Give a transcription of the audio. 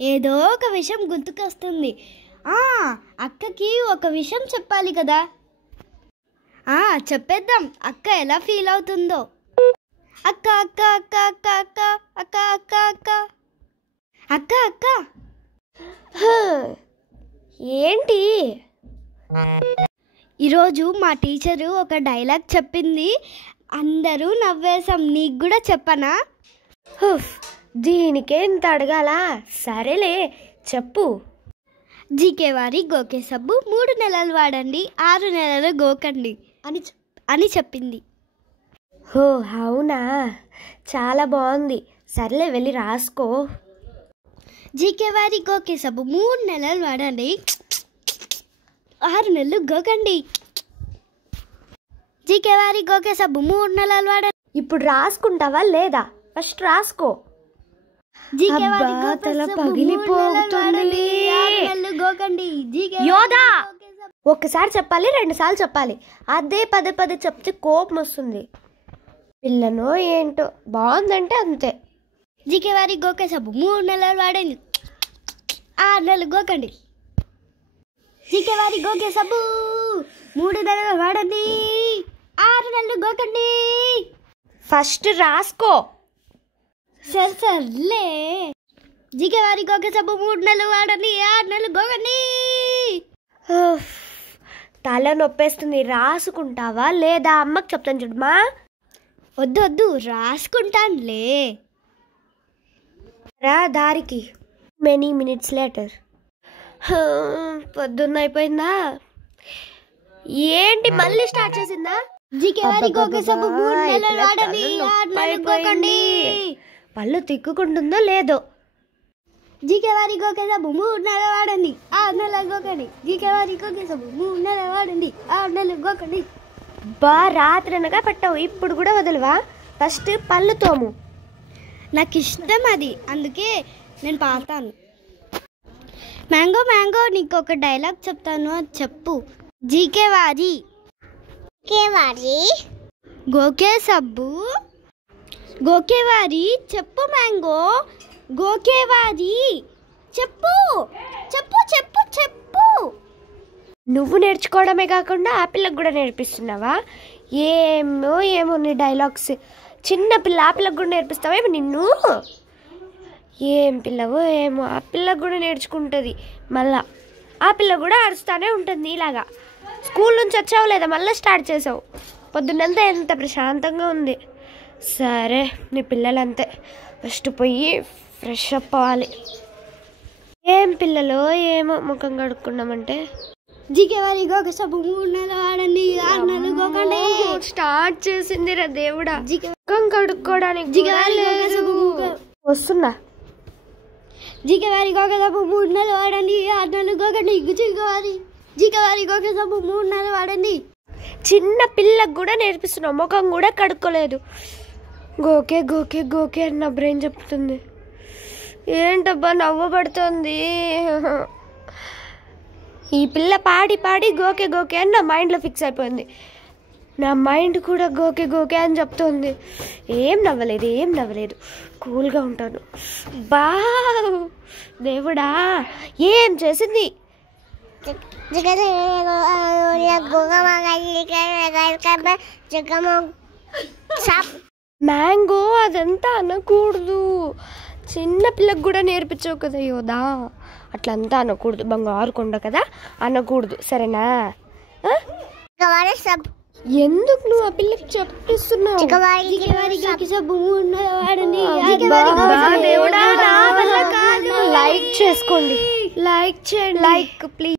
ఏదో ఒక విషయం గుర్తుకొస్తుంది. అక్కకి ఒక విషయం చెప్పాలి కదా. చెప్పేద్దాం, అక్క ఎలా ఫీల్ అవుతుందో. అక్క అక్క అక్క అక్క అక్క అక్క అక్క అక్క అక్క అక్క ఏంటి? ఈరోజు మా టీచరు ఒక డైలాగ్ చెప్పింది, అందరూ నవ్వేశాం. నీకు కూడా చెప్పనా? దీనికే ఇంత అడగాల? సరేలే చెప్పు. జీకే వారి గోకే సబ్బు 3 నెలలు వాడండి, 6 నెలలు గోకండి అని చెప్పింది. అవునా, చాలా బాగుంది. సర్లే వెళ్ళి రాసుకో. జీకే వారి గోకే సబ్బు 3 నెలలు వాడండి, 6 నెలలు గోకండి. జీకే వారి గోకే సబ్బు 3 నెలలు వాడండి. ఇప్పుడు రాసుకుంటావా లేదా? ఫస్ట్ రాసుకో. ఒక్కసారి చెప్పాలి, 2 సార్లు చెప్పాలి. అదే పదే చెప్తే కోపం వస్తుంది. పిల్లనో ఏంటో, బాగుందంటే అంతే. జీకే వారి గోకే సబ్బు 3 నెలలు వాడండి, 6 నెలలు గోకండి. జీకే వారి గోకే సబ్బు 3 నెలలు వాడండి, 6 నెలలు గోకండి. ఫస్ట్ రాసుకో. సర్లే. జీకే వారి గోకే సబ్బు 3 నెలలు వాడండి, 6 నెలలు గోకండి. తల నొప్పేస్తుంది. రాసుకుంటావా లేదా? అమ్మకి చెప్తాను చూడమా. వద్దు రాసుకుంటానులే. రా దారికి. Many minutes later. పొద్దున్న అయిపోయిందా? ఏంటి మళ్ళీ స్టార్ట్ చేసిందా? జీకే వారి గోకే సబ్బు 3 నెలలు వాడండి, 6 నెలలు గోకండి. పళ్ళు తిక్కుకుంటుందో లేదో. జీకే వారి గోకే సబ్బు 3 నెలలు వాడండి, 6 నెలలు గోకండి. జీకే వారి గోకే సబ్బు 3 నెలలు వాడండి, 6 నెలలు గోకండి. రాత్రి అనగా పెట్టావు, ఇప్పుడు కూడా వదలవా? ఫస్ట్ పళ్ళు తోము. నాకు ఇష్టం అది, అందుకే నేను పాడతాను. మ్యాంగో నీకు ఒక డైలాగ్ చెప్తాను, అది చెప్పు. జీకే వారి గోకే సబ్బు గోకే వారి చెప్పు. మ్యాంగో గోకే వారి చెప్పు చెప్పు చెప్పు చెప్పు. నువ్వు నేర్చుకోవడమే కాకుండా ఆ పిల్లకు కూడా నేర్పిస్తున్నావా? ఏమో నీ డైలాగ్స్. చిన్న పిల్ల, ఆ పిల్లకు కూడా నేర్పిస్తావేమో నిన్ను. ఏం పిల్లవో ఏమో, ఆ పిల్లకు కూడా నేర్చుకుంటుంది. మళ్ళా ఆ పిల్ల కూడా అరుస్తూనే ఉంటుంది ఇలాగా. స్కూల్ నుంచి వచ్చావు లేదా, మళ్ళీ స్టార్ట్ చేసావు. పొద్దున్నంతా ఎంత ప్రశాంతంగా ఉంది. సరే, నీ పిల్లలంతే. ఫస్ట్ పోయి ఫ్రెష్ అప్ అవ్వాలి. ఏం పిల్లలో ఏమో, ముఖం కడుక్కున్నామంటే. జీకే వారి గోకే సబ్బు 3 నెలలు వాడండి, 6 నెలలు గోకండి. స్టార్ట్ చేసింది రా దేవుడా. ముఖం కడుక్కోవడానికి వస్తున్నా. జీకే వారి గోకే సబ్బు 3 నెలలు వాడండి, 6 నెలలు గోకండి. జీకే వారి గోకే సబ్బు 3 నెలలు వాడండి. చిన్న పిల్లకు కూడా నేర్పిస్తున్నావు, ముఖం కూడా కడుక్కోలేదు. గోకే గోకే గోకే అని నా బ్రెయిన్ చెప్తుంది. ఏంటబ్బా నవ్వబడుతుంది. ఈ పిల్ల పాడి గోకే గోకే అని నా మైండ్లో ఫిక్స్ అయిపోయింది. నా మైండ్ కూడా గోకే గోకే అని చెప్తుంది. ఏం నవ్వలేదు, కూల్గా ఉంటాను. దేవుడా, ఏం చేసింది? మ్యాంగో అదంతా అనకూడదు. చిన్న పిల్లకు కూడా నేర్పించవు కదా యోదా, అట్లంతా అనకూడదు. బంగారు కొండ కదా, అనకూడదు. సరేనా? ఎందుకు నువ్వు ఆ పిల్లకి చెప్పిస్తున్నావు? లైక్ చేసుకోండి, లైక్ చేయండి, లైక్ ప్లీజ్.